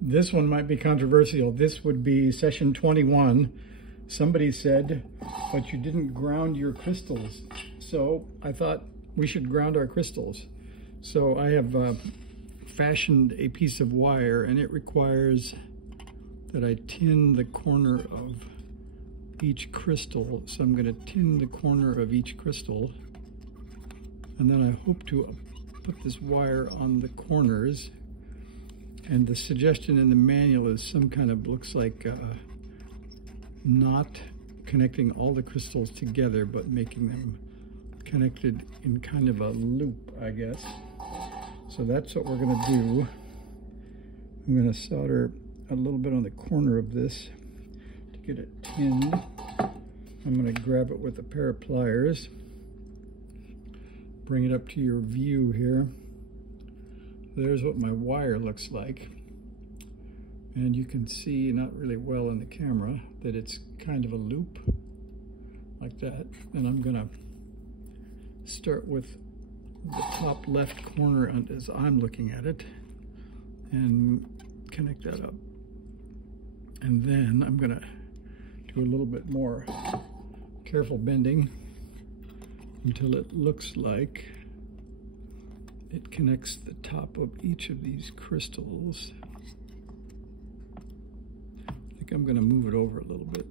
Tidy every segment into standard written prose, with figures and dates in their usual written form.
This one might be controversial. This would be session 21. Somebody said, but you didn't ground your crystals. So I thought we should ground our crystals. So I have fashioned a piece of wire, and it requires that I tin the corner of each crystal. So I'm going to tin the corner of each crystal, and then I hope to put this wire on the corners. And the suggestion in the manual is some kind of, looks like not connecting all the crystals together, but making them connected in kind of a loop, I guess. So that's what we're going to do. I'm going to solder a little bit on the corner of this to get it tinned. I'm going to grab it with a pair of pliers, bring it up to your view here. There's what my wire looks like. And you can see, not really well in the camera, that it's kind of a loop like that. And I'm gonna start with the top left corner as I'm looking at it and connect that up. And then I'm gonna do a little bit more careful bending until it looks like it connects the top of each of these crystals. I think I'm going to move it over a little bit.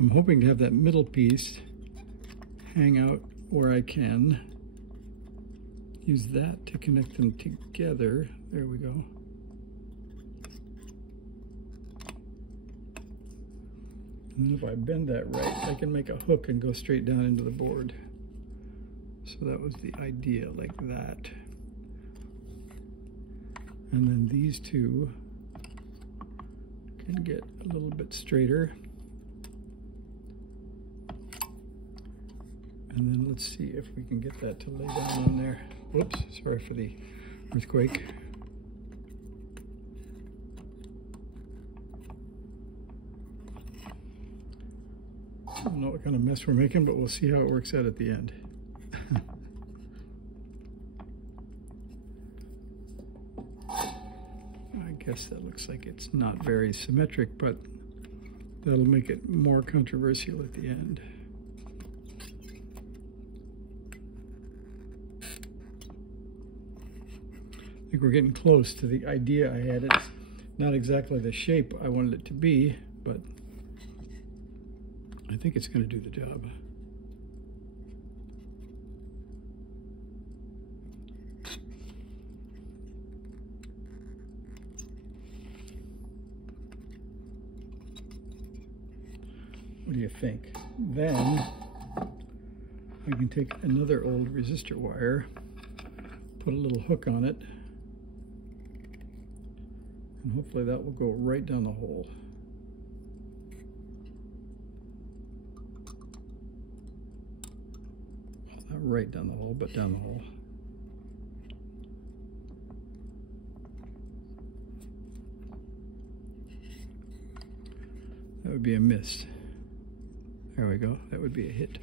I'm hoping to have that middle piece hang out where I can. Use that to connect them together. There we go. And then if I bend that right, I can make a hook and go straight down into the board. So that was the idea, like that. And then these two can get a little bit straighter. And then let's see if we can get that to lay down on there. Whoops, sorry for the earthquake. I don't know what kind of mess we're making, but we'll see how it works out at the end. I guess that looks like it's not very symmetric, but that'll make it more controversial at the end. I think we're getting close to the idea I had. It's not exactly the shape I wanted it to be, but I think it's going to do the job. What do you think? Then I can take another old resistor wire, put a little hook on it, and hopefully that will go right down the hole. Well, not right down the hole, but down the hole. That would be a miss. There we go. That would be a hit.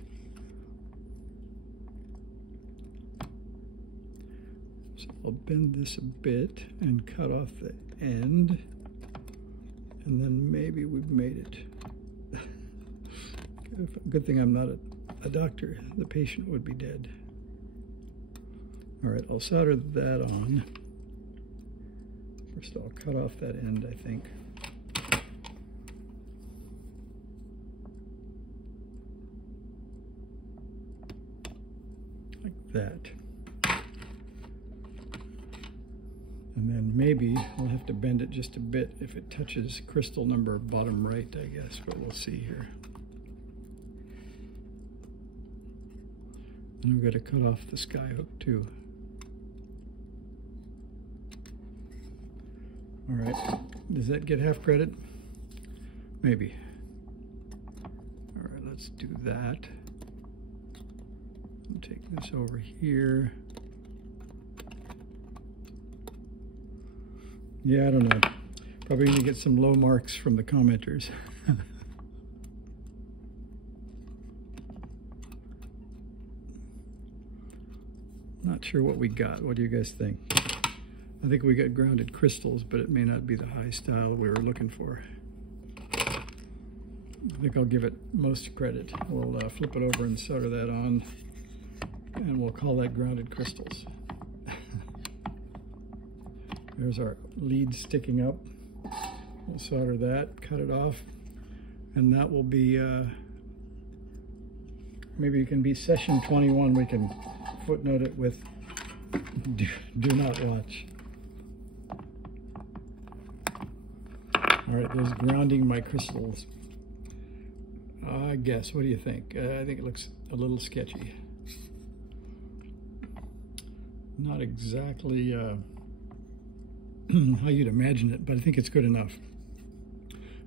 So I'll bend this a bit and cut off the end, and then maybe we've made it. Good thing I'm not a doctor. The patient would be dead. All right, I'll solder that on. First I'll cut off that end, I think. Like that. And then maybe I'll have to bend it just a bit if it touches crystal number bottom right, I guess, but we'll see here. And we've got to cut off the sky hook too. All right, does that get half credit? Maybe. All right, let's do that. I'll take this over here. Yeah, I don't know. Probably going to get some low marks from the commenters. Not sure what we got. What do you guys think? I think we got grounded crystals, but it may not be the high style we were looking for. I think I'll give it most credit. We'll flip it over and solder that on, and we'll call that grounded crystals. There's our lead sticking up. We'll solder that, cut it off, and that will be, maybe it can be session 21. We can footnote it with do not watch. All right, there's grounding my crystals. I guess, what do you think? I think it looks a little sketchy. Not exactly how you'd imagine it, but I think it's good enough.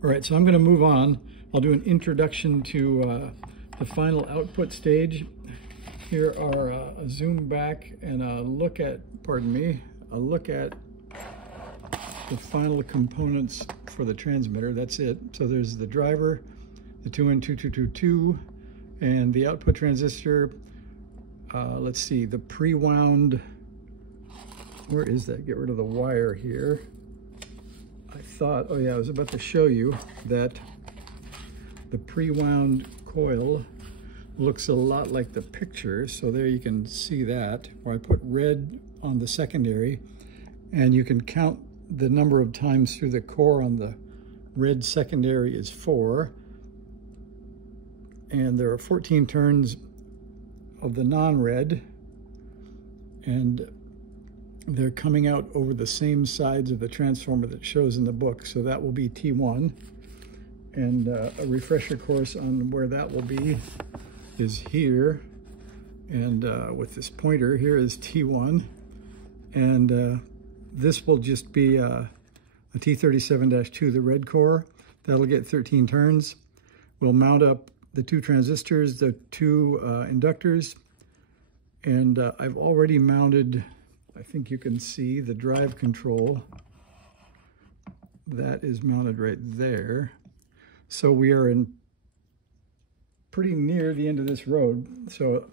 All right, so I'm going to move on. I'll do an introduction to the final output stage. Here are a zoom back and a look at, a look at the final components for the transmitter. That's it. So there's the driver, the 2N2222, and the output transistor. Let's see, the pre-wound, where is that? Get rid of the wire here. I thought, oh yeah, I was about to show you that the pre-wound coil looks a lot like the picture. So there you can see that, where I put red on the secondary, and you can count the number of times through the core on the red secondary is 4. And there are 14 turns of the non-red, and they're coming out over the same sides of the transformer that shows in the book. So that will be T1. And a refresher course on where that will be is here. And with this pointer, here is T1. And this will just be a T37-2, the red core. That'll get 13 turns. We'll mount up the 2 transistors, the 2 inductors, and I've already mounted, I think you can see, the drive control. That is mounted right there. So we are in pretty near the end of this road. So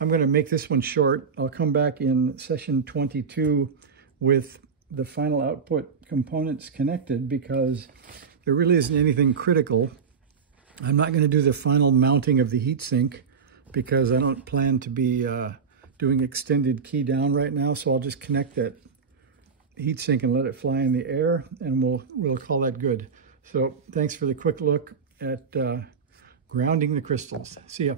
I'm going to make this one short. I'll come back in session 22 with the final output components connected, because there really isn't anything critical. I'm not going to do the final mounting of the heatsink because I don't plan to be doing extended key down right now. So I'll just connect that heatsink and let it fly in the air, and we'll call that good. So thanks for the quick look at grounding the crystals. See ya.